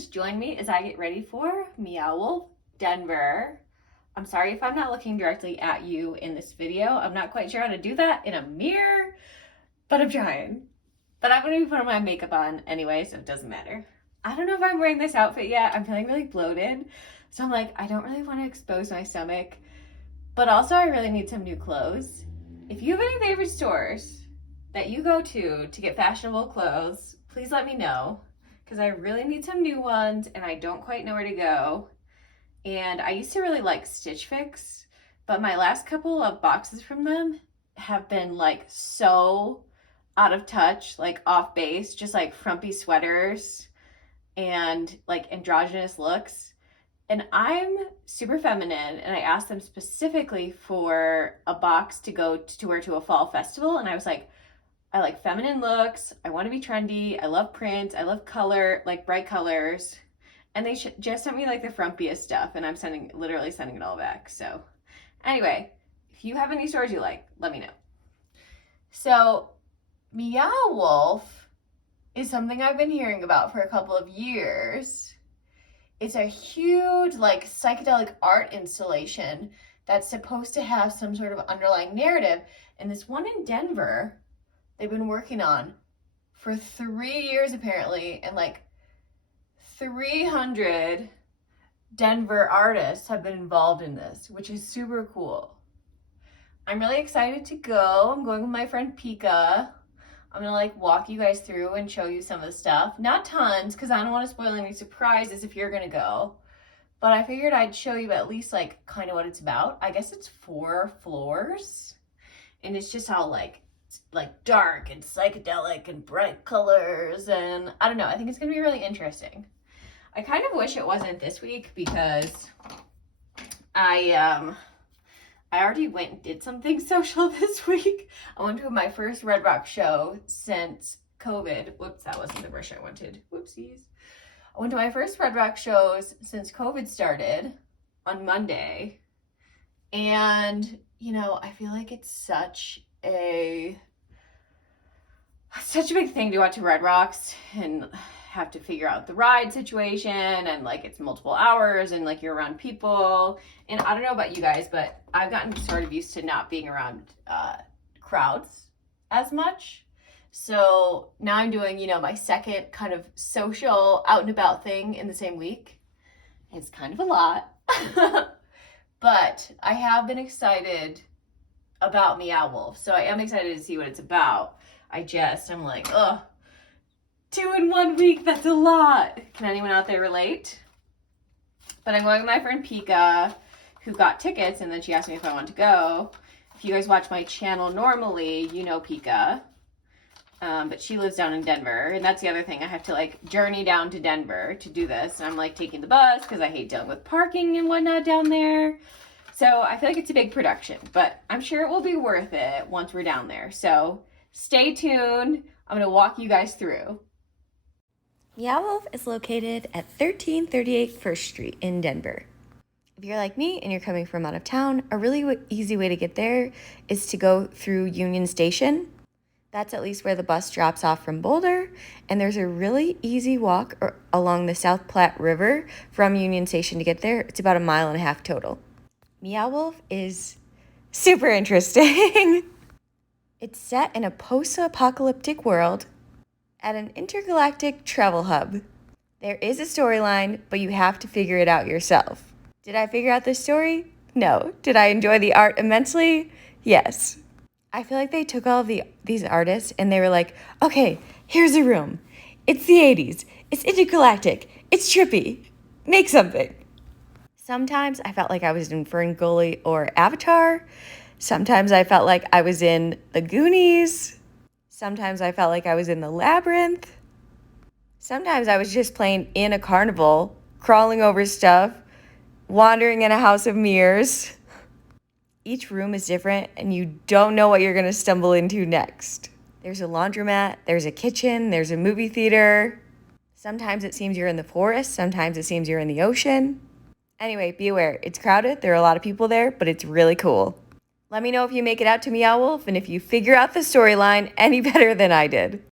friends, join me as I get ready for Meow Wolf Denver. I'm sorry if I'm not looking directly at you in this video. I'm not quite sure how to do that in a mirror, but I'm trying. But I'm going to be putting my makeup on anyway, so it doesn't matter. I don't know if I'm wearing this outfit yet. I'm feeling really bloated. So I'm like, I don't really want to expose my stomach, but also I really need some new clothes. If you have any favorite stores that you go to get fashionable clothes, please let me know, because I really need some new ones and I don't quite know where to go. And I used to really like Stitch Fix, but my last couple of boxes from them have been like so out of touch, like off base, just like frumpy sweaters and like androgynous looks. And I'm super feminine, and I asked them specifically for a box to go to wear to a fall festival, and I was like, I like feminine looks, I want to be trendy, I love print, I love color, like bright colors. And they just sent me like the frumpiest stuff, and I'm literally sending it all back. So anyway, if you have any stores you like, let me know. So Meow Wolf is something I've been hearing about for a couple of years. It's a huge like psychedelic art installation that's supposed to have some sort of underlying narrative. And this one in Denver, they've been working on for 3 years apparently, and like 300 Denver artists have been involved in this, which is super cool. I'm really excited to go. I'm going with my friend Pika. I'm gonna like walk you guys through and show you some of the stuff. Not tons, because I don't want to spoil any surprises if you're gonna go. But I figured I'd show you at least like kind of what it's about. I guess it's 4 floors, and it's just all like dark and psychedelic and bright colors, and I don't know, I think it's gonna be really interesting. I kind of wish it wasn't this week, because I already went and did something social this week. I went to my first Red Rock show since COVID. Whoops, that wasn't the brush I wanted. Whoopsies. I went to my first Red Rock shows since COVID started on Monday. And, you know, I feel like it's such a big thing to go out to Red Rocks and have to figure out the ride situation, and like it's multiple hours and like you're around people. And I don't know about you guys, but I've gotten sort of used to not being around crowds as much. So now I'm doing, you know, my second kind of social out and about thing in the same week. It's kind of a lot. But I have been excited about Meow Wolf, so I am excited to see what it's about. I'm like, ugh, 2 in 1 week, that's a lot. Can anyone out there relate? But I'm going with my friend Pika, who got tickets, and then she asked me if I want to go. If you guys watch my channel normally, you know Pika. But she lives down in Denver, and that's the other thing. I have to like journey down to Denver to do this, and I'm like taking the bus because I hate dealing with parking and whatnot down there. So I feel like it's a big production, but I'm sure it will be worth it once we're down there. So stay tuned. I'm going to walk you guys through. Meow Wolf is located at 1338 First Street in Denver. If you're like me and you're coming from out of town, a really easy way to get there is to go through Union Station. That's at least where the bus drops off from Boulder, and there's a really easy walk along the South Platte River from Union Station to get there. It's about 1.5 miles total. Meow Wolf is super interesting. It's set in a post-apocalyptic world at an intergalactic travel hub. There is a storyline, but you have to figure it out yourself. Did I figure out this story? No. Did I enjoy the art immensely? Yes. I feel like they took all of these artists and they were like, okay, here's a room. It's the 80s. It's intergalactic. It's trippy. Make something. Sometimes I felt like I was in Ferngully or Avatar. Sometimes I felt like I was in The Goonies. Sometimes I felt like I was in the Labyrinth. Sometimes I was just playing in a carnival, crawling over stuff, wandering in a house of mirrors. Each room is different, and you don't know what you're going to stumble into next. There's a laundromat, there's a kitchen, there's a movie theater. Sometimes it seems you're in the forest, sometimes it seems you're in the ocean. Anyway, be aware, it's crowded, there are a lot of people there, but it's really cool. Let me know if you make it out to Meow Wolf and if you figure out the storyline any better than I did.